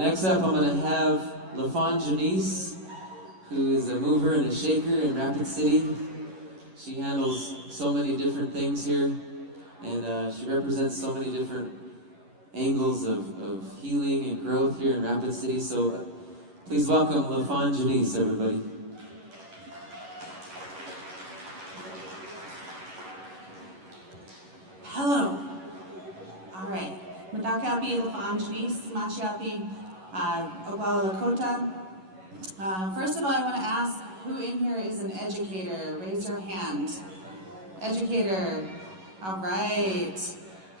Next up, I'm going to have Lafawn Janis, who is a mover and a shaker in Rapid City. She handles so many different things here, and she represents so many different angles of healing and growth here in Rapid City. So please welcome Lafawn Janis, everybody. Hello. All right. Madakapi Lafawn Janis, Machiapi, Ogwala Lakota. First of all, I want to ask who in here is an educator? Raise your hand. Educator. All right.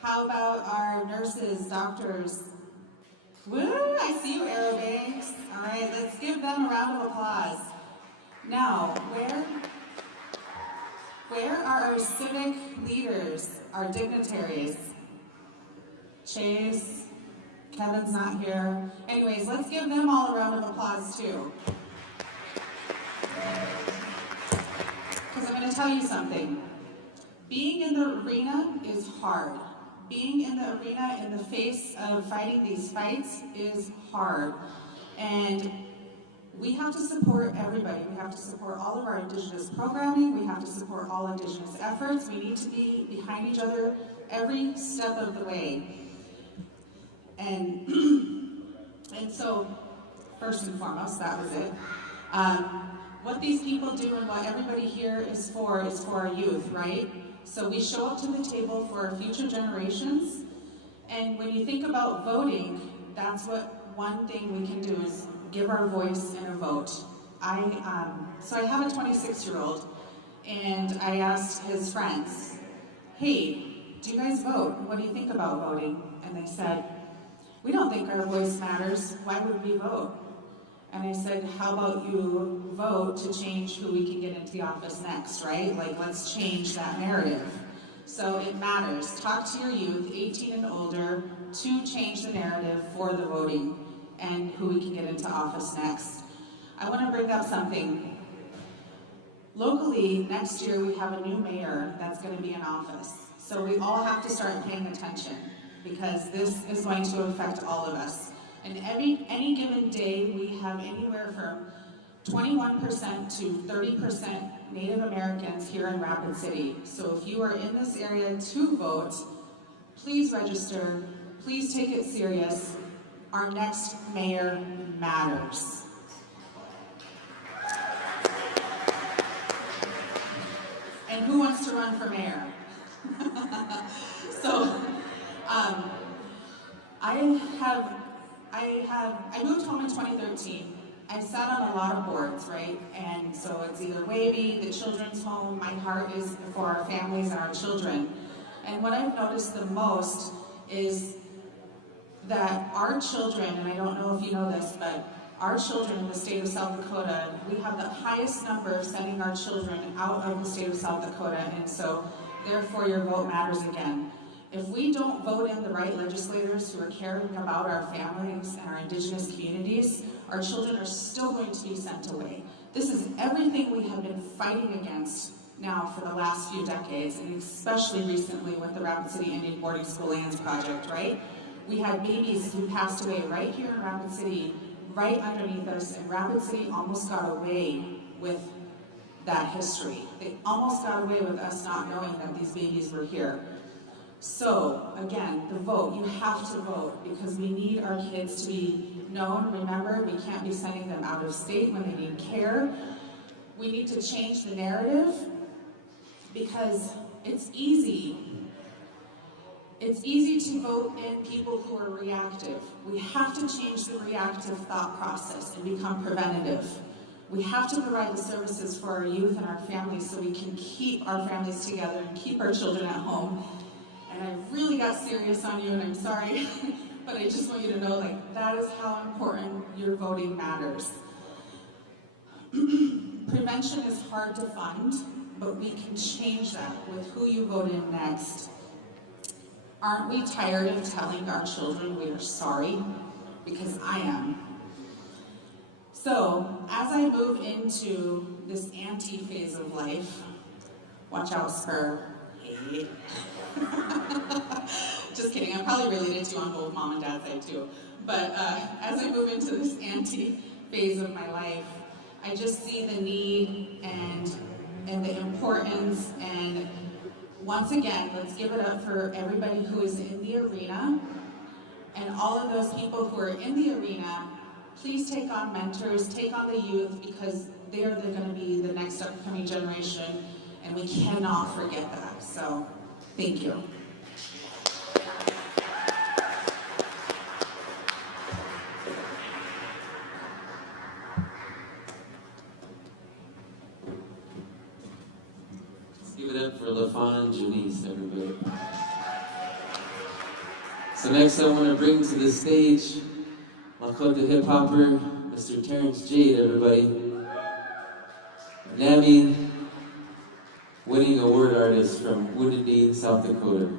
How about our nurses, doctors? Woo! I see you, aerobanks. All right, let's give them a round of applause. Now, where are our civic leaders, our dignitaries? Chase, Kevin's not here. Anyways, let's give them all a round of applause too. Because I'm going to tell you something. Being in the arena is hard. Being in the arena in the face of fighting these fights is hard. And we have to support everybody. We have to support all of our Indigenous programming. We have to support all Indigenous efforts. We need to be behind each other every step of the way. And so, first and foremost, that was it. What these people do and what everybody here is for our youth, right? So we show up to the table for our future generations. And when you think about voting, that's what one thing we can do is give our voice in a vote. So I have a 26-year-old, and I asked his friends, hey, do you guys vote? What do you think about voting? And they said, we don't think our voice matters. Why would we vote? And I said, how about you vote to change who we can get into the office next, right? Like, let's change that narrative. So it matters. Talk to your youth, 18 and older, to change the narrative for the voting and who we can get into office next. I want to bring up something. Locally, next year we have a new mayor that's going to be in office. So we all have to start paying attention because this is going to affect all of us. And any given day, we have anywhere from 21% to 30% Native Americans here in Rapid City. So if you are in this area to vote, please register, please take it serious. Our next mayor matters. And who wants to run for mayor? So, I moved home in 2013. I sat on a lot of boards, right? And so it's either Wavy, the children's home. My heart is for our families and our children. And what I've noticed the most is that our children, and I don't know if you know this, but our children in the state of South Dakota, we have the highest number of sending our children out of the state of South Dakota, and so therefore your vote matters again. If we don't vote in the right legislators who are caring about our families and our Indigenous communities, our children are still going to be sent away. This is everything we have been fighting against now for the last few decades, and especially recently with the Rapid City Indian Boarding School Lands Project, right? We had babies who passed away right here in Rapid City, right underneath us, and Rapid City almost got away with that history. They almost got away with us not knowing that these babies were here. So, again, the vote, you have to vote because we need our kids to be known. Remember, we can't be sending them out of state when they need care. We need to change the narrative because it's easy. It's easy to vote in people who are reactive. We have to change the reactive thought process and become preventative. We have to provide the services for our youth and our families so we can keep our families together and keep our children at home. And I really got serious on you, and I'm sorry, but I just want you to know, like, that is how important your voting matters. Prevention is hard to fund, but we can change that with who you vote in next. Aren't we tired of telling our children we are sorry? Because I am. So, as I move into this anti-phase of life, watch out, Spur. Hey. just kidding. I'm probably related to you on both mom and dad's side too. But as I move into this auntie phase of my life, I just see the need and the importance. And once again, let's give it up for everybody who is in the arena. And all of those people who are in the arena, please take on mentors, take on the youth, because they're going to be the next upcoming generation, and we cannot forget that. So, thank you. Let's give it up for Lafawn, Janis, everybody. So next I want to bring to the stage Lakota hip-hopper, Mr. Terrence Jade, everybody. NAMI winning award artist from Wounded Knee, South Dakota.